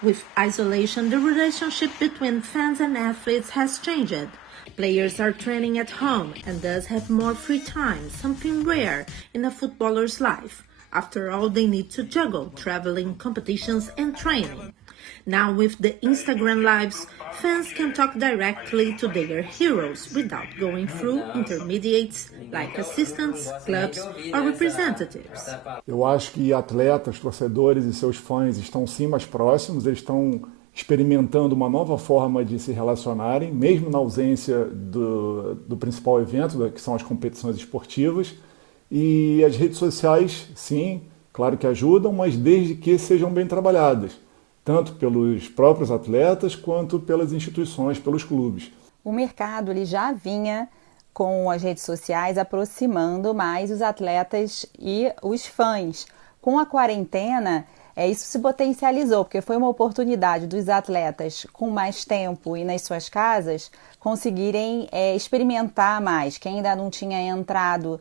With isolation, the relationship between fans and athletes has changed. Players are training at home and thus have more free time, something rare in a footballer's life. After all, they need to juggle traveling, competitions, and training. Now, with the Instagram Lives, fans can talk directly to their heroes without going through intermediates like assistants, clubs, or representatives. Eu acho que atletas, torcedores e seus fãs estão sim mais próximos, eles estão experimentando uma nova forma de se relacionarem, mesmo na ausência do principal evento, que são as competições esportivas. E as redes sociais, sim, claro que ajudam, mas desde que sejam bem trabalhadas, tanto pelos próprios atletas quanto pelas instituições, pelos clubes. O mercado ele já vinha com as redes sociais aproximando mais os atletas e os fãs. Com a quarentena, isso se potencializou, porque foi uma oportunidade dos atletas com mais tempo e nas suas casas conseguirem experimentar mais. Quem ainda não tinha entrado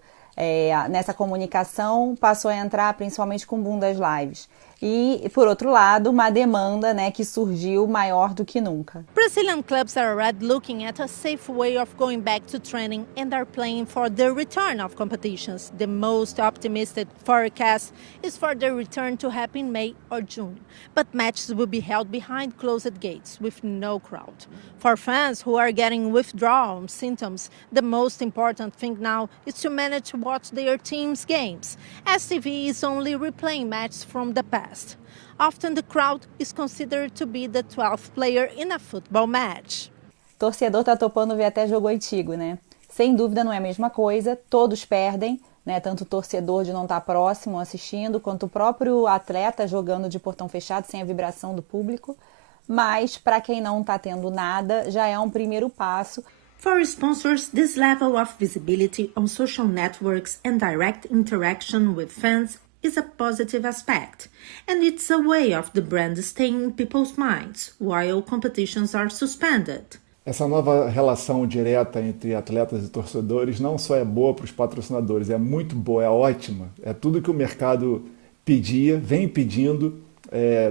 nessa comunicação passou a entrar principalmente com o boom das lives. E, por outro lado, uma demanda que surgiu maior do que nunca. Brazilian clubs are already looking at a safe way of going back to training and are playing for the return of competitions. The most optimistic forecast is for the return to happen in May or June. But matches will be held behind closed gates with no crowd. For fans who are getting withdrawal symptoms, the most important thing now is to manage to watch their team's games, as TV is only replaying matches from the past. Often the crowd is considered to be the 12th player in a football match. Torcedor tá topando ver até jogo antigo, né? Sem dúvida não é a mesma coisa, todos perdem, né? Tanto o torcedor de não estar próximo assistindo, quanto o próprio atleta jogando de portão fechado sem a vibração do público. Mas para quem não está tendo nada, já é um primeiro passo. For sponsors, this level of visibility on social networks and direct interaction with fans is a positive aspect, and it's a way of the brand staying in people's minds while competitions are suspended. Essa nova relação direta entre atletas e torcedores não só é boa para os patrocinadores, é muito boa, é ótima. É tudo que o mercado pedia, vem pedindo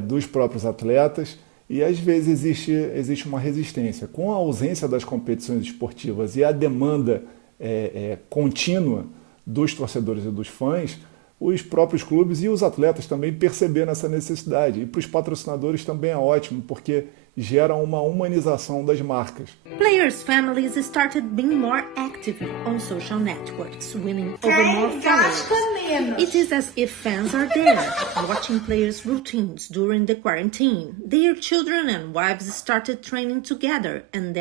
dos próprios atletas, e às vezes existe uma resistência. Com a ausência das competições esportivas e a demanda contínua dos torcedores e dos fãs, os próprios clubes e os atletas também perceberam essa necessidade. E para os patrocinadores também é ótimo, porque gera uma humanização das marcas. Players' families started being more active on social networks, winning over more followers. It is as if fans are there, watching players' routines during the quarantine. Their children and wives started training together, and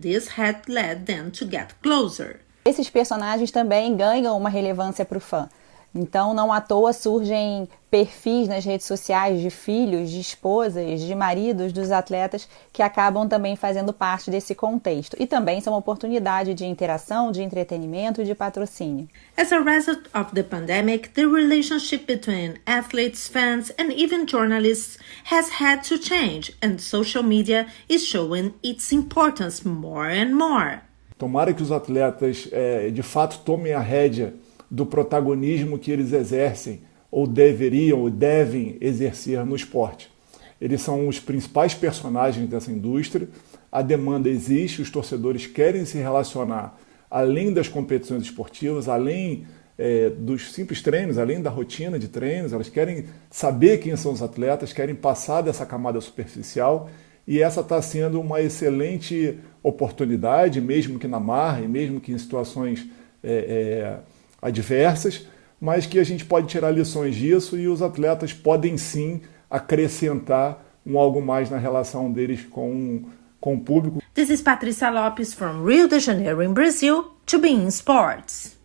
this had led them to get closer. Esses personagens também ganham uma relevância para o fã. Então, não à toa surgem perfis nas redes sociais de filhos, de esposas, de maridos dos atletas que acabam também fazendo parte desse contexto. E também são uma oportunidade de interação, de entretenimento e de patrocínio. As a result of the pandemic, the relationship between athletes, fans, and even journalists has had to change, and social media is showing its importance more and more. Tomara que os atletas, de fato, tomem a rédea do protagonismo que eles exercem, ou deveriam, ou devem exercer no esporte. Eles são os principais personagens dessa indústria, a demanda existe, os torcedores querem se relacionar além das competições esportivas, além dos simples treinos, além da rotina de treinos, elas querem saber quem são os atletas, querem passar dessa camada superficial, e essa está sendo uma excelente oportunidade, mesmo que na marra, e mesmo que em situações adversas, mas que a gente pode tirar lições disso e os atletas podem sim acrescentar algo mais na relação deles com o público. This is Patrícia Lopes from Rio de Janeiro in Brazil to Bein Sports.